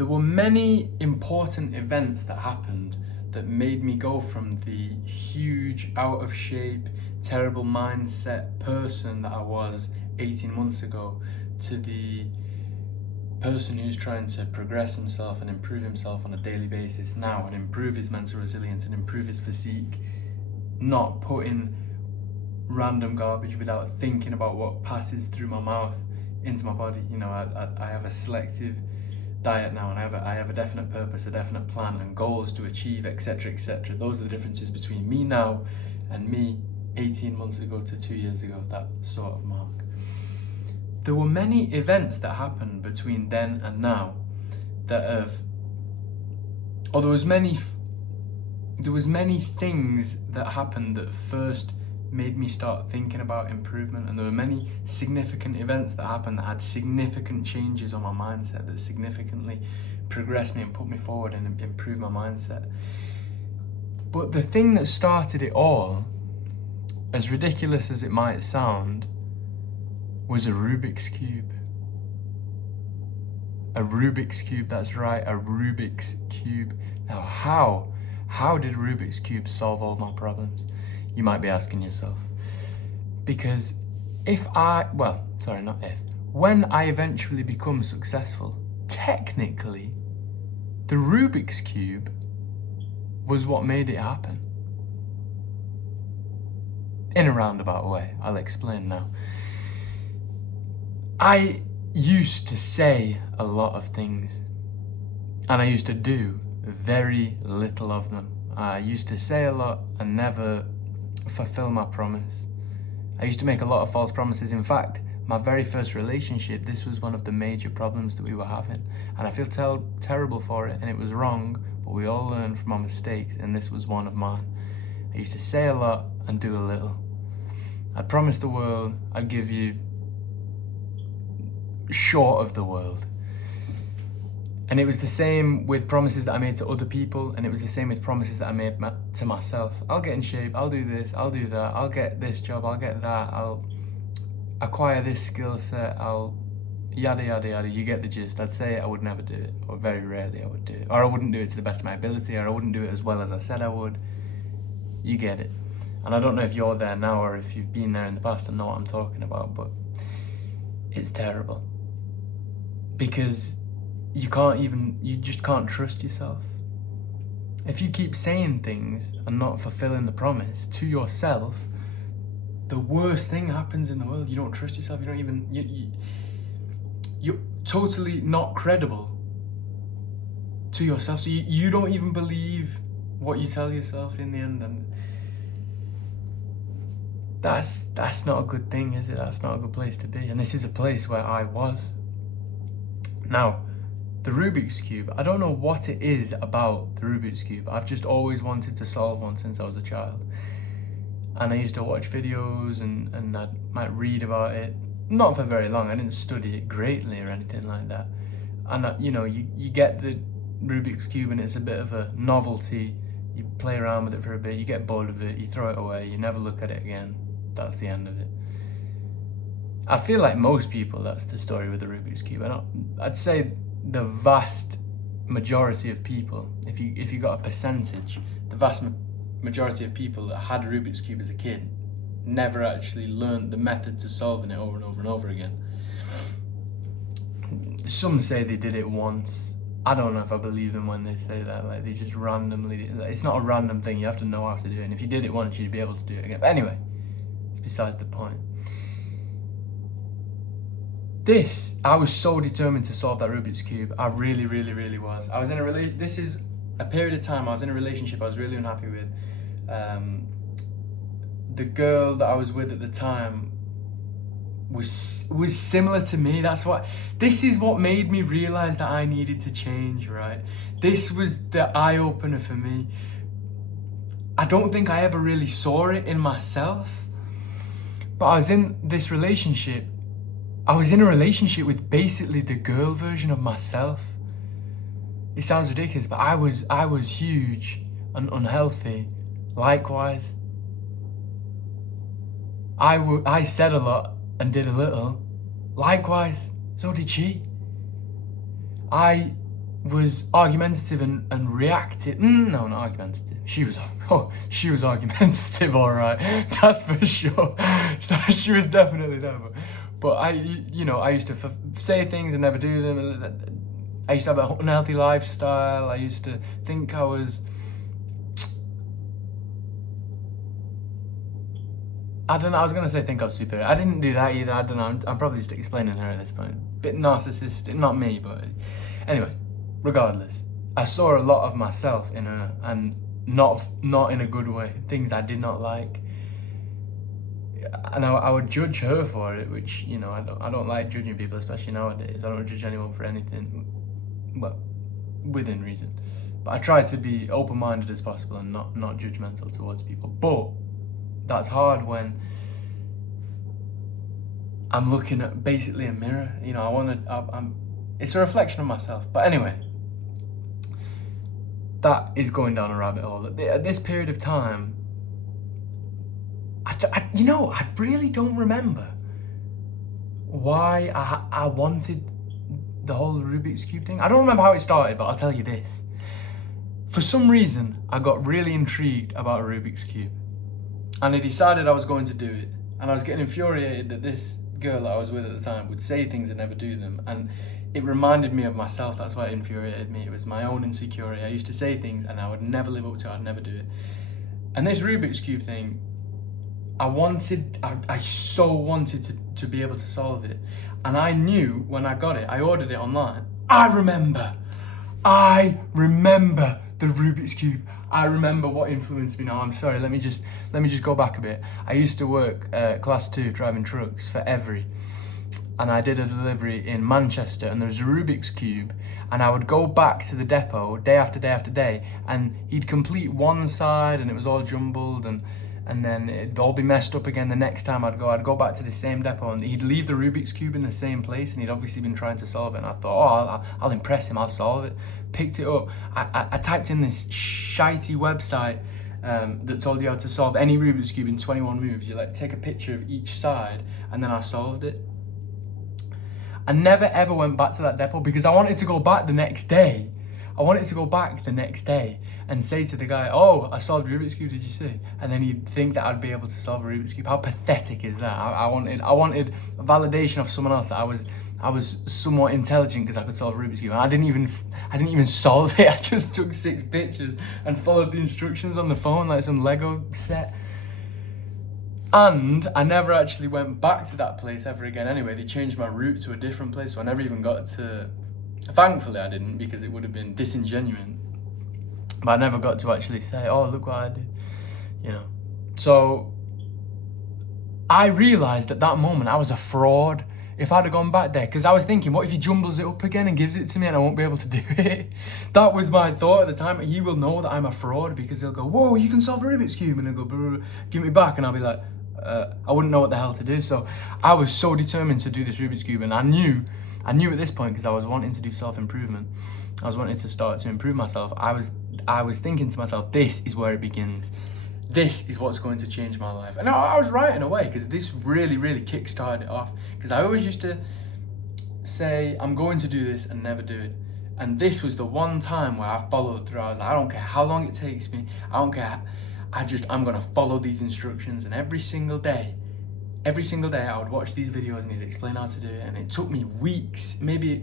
There were many important events that happened that made me go from the huge, out of shape, terrible mindset person that I was 18 months ago to the person who's trying to progress himself and improve himself on a daily basis now, and improve his mental resilience and improve his physique, not putting random garbage without thinking about what passes through my mouth into my body. You know, I have a selective diet now, and I have a definite purpose, a definite plan, and goals to achieve, etc., etc. Those are the differences between me now and me 18 months ago to 2 years ago, that sort of mark. There were many events that happened between then and now that have, or there was many things that happened that first made me start thinking about improvement, and there were many significant events that happened that had significant changes on my mindset, that significantly progressed me and put me forward and improved my mindset. But the thing that started it all, as ridiculous as it might sound, was a Rubik's Cube. A Rubik's Cube, that's right, a Rubik's Cube. Now how did Rubik's Cube solve all my problems? You might be asking yourself. Because when I eventually become successful, technically, the Rubik's Cube was what made it happen. In a roundabout way, I'll explain now. I used to say a lot of things, and I used to do very little of them. I used to say a lot and never fulfill my promise. I used to make a lot of false promises. In fact, my very first relationship, this was one of the major problems that we were having, and I feel terrible for it, and it was wrong, but we all learn from our mistakes, and this was one of mine. I used to say a lot and do a little. I'd promise the world, I'd give you short of the world. And it was the same with promises that I made to other people, and it was the same with promises that I made to myself. I'll get in shape, I'll do this, I'll do that, I'll get this job, I'll get that, I'll acquire this skill set, I'll yada yada yada. You get the gist. I'd say it, I would never do it, or very rarely I would do it, or I wouldn't do it to the best of my ability, or I wouldn't do it as well as I said I would. You get it. And I don't know if you're there now or if you've been there in the past and know what I'm talking about, but it's terrible. Because you just can't trust yourself. If you keep saying things and not fulfilling the promise to yourself, the worst thing happens in the world. You don't trust yourself. You're totally not credible to yourself. So you don't even believe what you tell yourself in the end, and that's not a good thing, is it? That's not a good place to be. And this is a place where I was. Now, the Rubik's Cube, I don't know what it is about the Rubik's Cube. I've just always wanted to solve one since I was a child. And I used to watch videos and I might read about it. Not for very long, I didn't study it greatly or anything like that. And you get the Rubik's Cube and it's a bit of a novelty. You play around with it for a bit, you get bored of it, you throw it away, you never look at it again. That's the end of it. I feel like most people, that's the story with the Rubik's Cube. I'd say the vast majority of people, if you got a percentage, the vast majority of people that had a Rubik's Cube as a kid never actually learned the method to solving it over and over and over again. Some say they did it once. I don't know if I believe them when they say that. Like, they just randomly, it's not a random thing, you have to know how to do it, and if you did it once, you'd be able to do it again. But anyway, it's besides the point. I was so determined to solve that Rubik's Cube. I really, really, really was. I was in this is a period of time I was in a relationship I was really unhappy with. The girl that I was with at the time was similar to me. This is what made me realize that I needed to change, right? This was the eye-opener for me. I don't think I ever really saw it in myself, but I was in this relationship. I was in a relationship with basically the girl version of myself. It sounds ridiculous, but I was huge and unhealthy. Likewise, I said a lot and did a little. Likewise, so did she. I was argumentative and reactive. No, not argumentative. She was argumentative, all right. That's for sure. She was definitely there. But I used to say things and never do them. I used to have an unhealthy lifestyle. I used to think I was... I don't know, I was going to say think I was superior. I didn't do that either. I don't know, I'm probably just explaining her at this point. Bit narcissistic, not me, but... Anyway, regardless, I saw a lot of myself in her, and not in a good way. Things I did not like. And I would judge her for it, which, I don't like judging people, especially nowadays. I don't judge anyone for anything, well, within reason. But I try to be open-minded as possible and not judgmental towards people. But that's hard when I'm looking at basically a mirror. It's a reflection of myself. But anyway, that is going down a rabbit hole. At this period of time, I really don't remember why I wanted the whole Rubik's Cube thing. I don't remember how it started, but I'll tell you this. For some reason, I got really intrigued about a Rubik's Cube. And I decided I was going to do it. And I was getting infuriated that this girl that I was with at the time would say things and never do them. And it reminded me of myself. That's why it infuriated me. It was my own insecurity. I used to say things and I would never live up to it. I'd never do it. And this Rubik's Cube thing, I so wanted to be able to solve it. And I knew when I got it, I ordered it online. I remember the Rubik's Cube. I remember what influenced me. Now I'm sorry, let me just go back a bit. I used to work class 2 driving trucks for Every, and I did a delivery in Manchester, and there was a Rubik's Cube, and I would go back to the depot day after day after day, and he'd complete one side and it was all jumbled, and then it'd all be messed up again the next time I'd go back to the same depot, and he'd leave the Rubik's Cube in the same place, and he'd obviously been trying to solve it, and I thought, I'll impress him, I'll solve it. Picked it up, I typed in this shitey website that told you how to solve any Rubik's Cube in 21 moves. You take a picture of each side, and then I solved it. I never ever went back to that depot because I wanted to go back the next day. And say to the guy, "Oh, I solved Rubik's Cube, did you see?" And then he'd think that I'd be able to solve a Rubik's Cube. How pathetic is that? I wanted a validation of someone else that I was somewhat intelligent because I could solve Rubik's Cube. And I didn't even solve it. I just took 6 pictures and followed the instructions on the phone like some Lego set. And I never actually went back to that place ever again anyway. They changed my route to a different place, so I never even got to... Thankfully I didn't, because it would have been disingenuous. But I never got to actually say, "Oh, look what I did," So I realised at that moment I was a fraud if I'd have gone back there. Because I was thinking, what if he jumbles it up again and gives it to me and I won't be able to do it? That was my thought at the time. He will know that I'm a fraud because he'll go, "Whoa, you can solve a Rubik's Cube." And he'll go, "Brr, give me back." And I'll be like, I wouldn't know what the hell to do. So I was so determined to do this Rubik's Cube. And I knew at this point, because I was wanting to do self-improvement. I was wanting to start to improve myself. I was thinking to myself, this is where it begins. This is what's going to change my life. And I was right in a way, because this really, really kick-started it off. Because I always used to say, I'm going to do this and never do it. And this was the one time where I followed through. I was like, I don't care how long it takes me. I don't care. I'm going to follow these instructions. And every single day, I would watch these videos and he'd explain how to do it. And it took me weeks, maybe...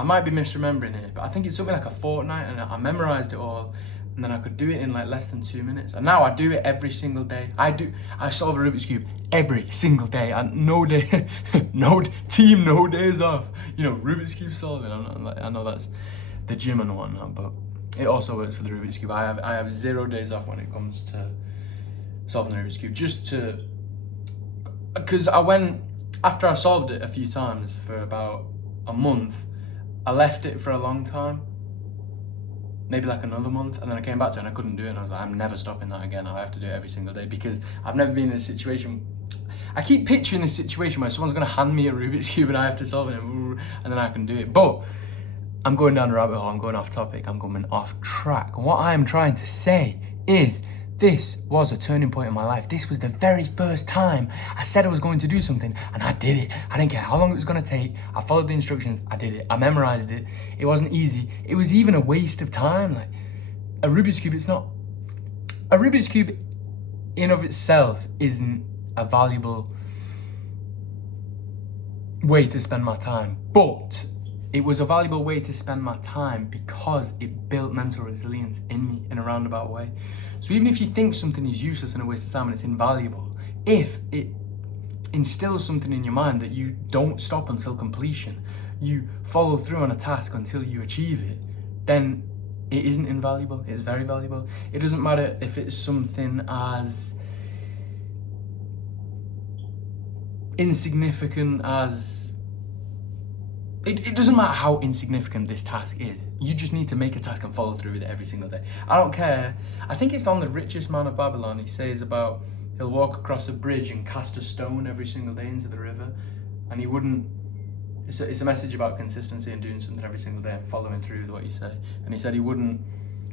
I might be misremembering it, but I think it took me like a fortnight, and I memorized it all, and then I could do it in like less than 2 minutes. And now I do it every single day. I solve a Rubik's Cube every single day, and no day, no days off. Rubik's Cube solving. I know that's the gym and whatnot, but it also works for the Rubik's Cube. I have 0 days off when it comes to solving the Rubik's Cube, because after I solved it a few times for about a month. I left it for a long time, maybe like another month, and then I came back to it and I couldn't do it, and I was like, I'm never stopping that again. I have to do it every single day, because I've never been in a situation... I keep picturing this situation where someone's going to hand me a Rubik's Cube and I have to solve it, and then I can do it. But I'm going down a rabbit hole, I'm going off topic, I'm going off track. What I am trying to say is This was a turning point in my life. This was the very first time I said I was going to do something and I did it. I didn't care how long it was going to take. I followed the instructions. I did it. I memorized it. It wasn't easy. It was even a waste of time. Like a Rubik's Cube, it's not... A Rubik's Cube in of itself isn't a valuable way to spend my time. But it was a valuable way to spend my time because it built mental resilience in me in a roundabout way. So even if you think something is useless and a waste of time and it's invaluable, if it instills something in your mind that you don't stop until completion, you follow through on a task until you achieve it, then it isn't invaluable. It's very valuable. It doesn't matter if it's something as insignificant as... It doesn't matter how insignificant this task is. You just need to make a task and follow through with it every single day. I don't care. I think it's on The Richest Man of Babylon. He says about he'll walk across a bridge and cast a stone every single day into the river. And he wouldn't... It's a message about consistency and doing something every single day and following through with what you say. And he said he wouldn't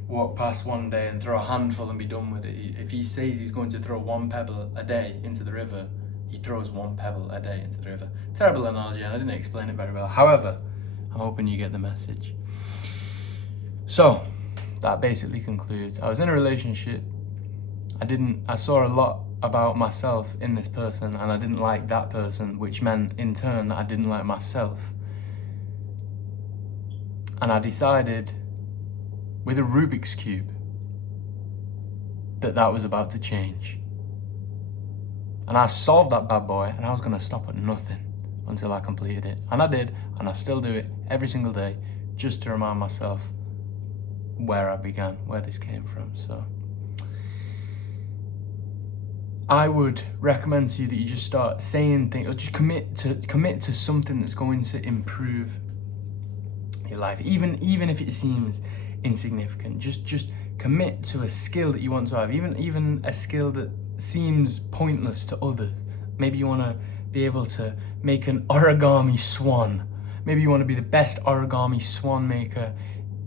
walk past one day and throw a handful and be done with it. If he says he's going to throw one pebble a day into the river, he throws one pebble a day into the river. Terrible analogy, and I didn't explain it very well. However, I'm hoping you get the message. So, that basically concludes. I was in a relationship. I saw a lot about myself in this person, and I didn't like that person, which meant in turn that I didn't like myself. And I decided with a Rubik's Cube that was about to change. And I solved that bad boy, and I was going to stop at nothing until I completed it. And I did, and I still do it every single day just to remind myself where I began, where this came from. So I would recommend to you that you just start saying things, or just commit to something that's going to improve your life, even if it seems insignificant. Just commit to a skill that you want to have, even a skill that seems pointless to others. Maybe you want to be able to make an origami swan. Maybe you want to be the best origami swan maker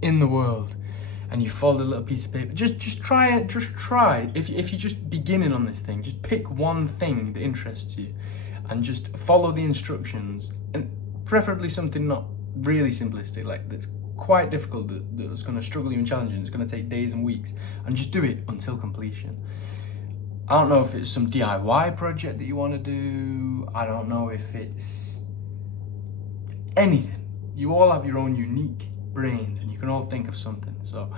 in the world, and you fold a little piece of paper. Just try it. Just try. If you're just beginning on this thing, just pick one thing that interests you, and just follow the instructions. And preferably something not really simplistic, like that's quite difficult, that's going to struggle you and challenge you. It's going to take days and weeks, and just do it until completion. I don't know if it's some DIY project that you want to do. I don't know if it's anything. You all have your own unique brains, and you can all think of something. So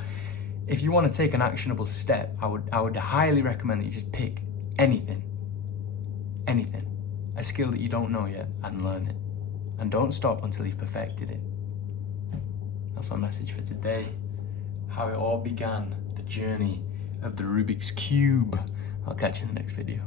if you want to take an actionable step, I would highly recommend that you just pick anything, a skill that you don't know yet, and learn it. And don't stop until you've perfected it. That's my message for today. How it all began, the journey of the Rubik's Cube. I'll catch you in the next video.